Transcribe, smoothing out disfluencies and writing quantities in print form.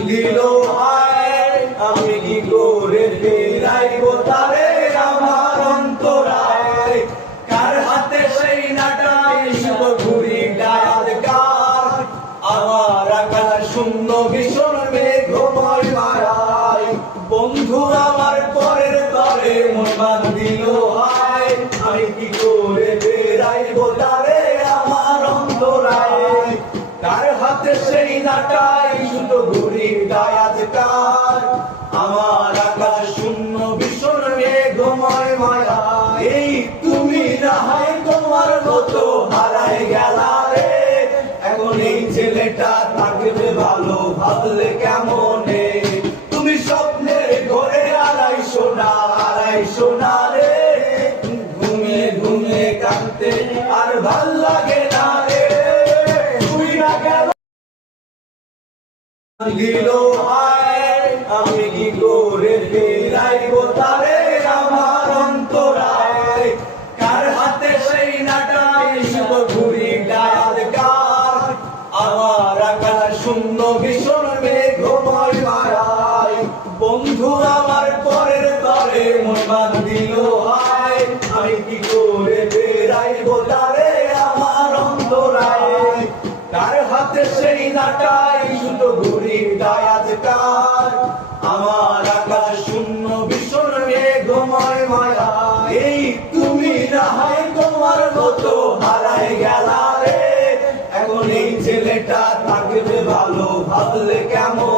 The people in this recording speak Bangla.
দিল হায় আমি কি করে ফেরাইব তারে আমার অন্তরায় কার হাতে সেই নাটাই শুভ ঘুরি ডায়াত কার আমার আকাশ শূন্য ভীষণ মেঘময় মায়ায় বন্ধু আমার পরের তরে মন বাঁধ দিল হায় আমি কি করে ফেরাইব তারে আমার অন্তরায় কার হাতে সেই নাটাই শুধু ঘুরি ডায়াত কার আমার আকাশ শূন্য ভীষণ মেঘময় মায়া এই তুমি না হয় তোমার মতো হারাই গেলা রে এখন এই ছেলেটা থাকবে ভালো ভাবলে কেমনে তুমি স্বপ্নের ঘরে আড়াইশো না রে ঘুমিয়ে ঘুমিয়ে কাঁদতে আর ভাল লাগে না রে তুই না গেল দিল হায় আমি কি করে ফেরাইব তারে আমার অন্তরায় কার হাতে সেই নাটাই শুভ ঘুরি ডায়াত কার আমার আকাশ শূন্য ভীষণ মেঘময় মায়ায় বন্ধু আমার পরের তরে মন বাঁধ দিল হায় আমি কি করে ফেরাইব তারে আমার অন্তরায় কার হাতে সেই নাটাই শুধু ঘুরি ডায়াত কার আমার আকাশ শূন্য ভীষণ মেঘময় মায়া এই তুমি না হয় তোমার মতো হারাই গেলা রে এখন এই ছেলেটা থাকবে ভালো ভাবলে কেমন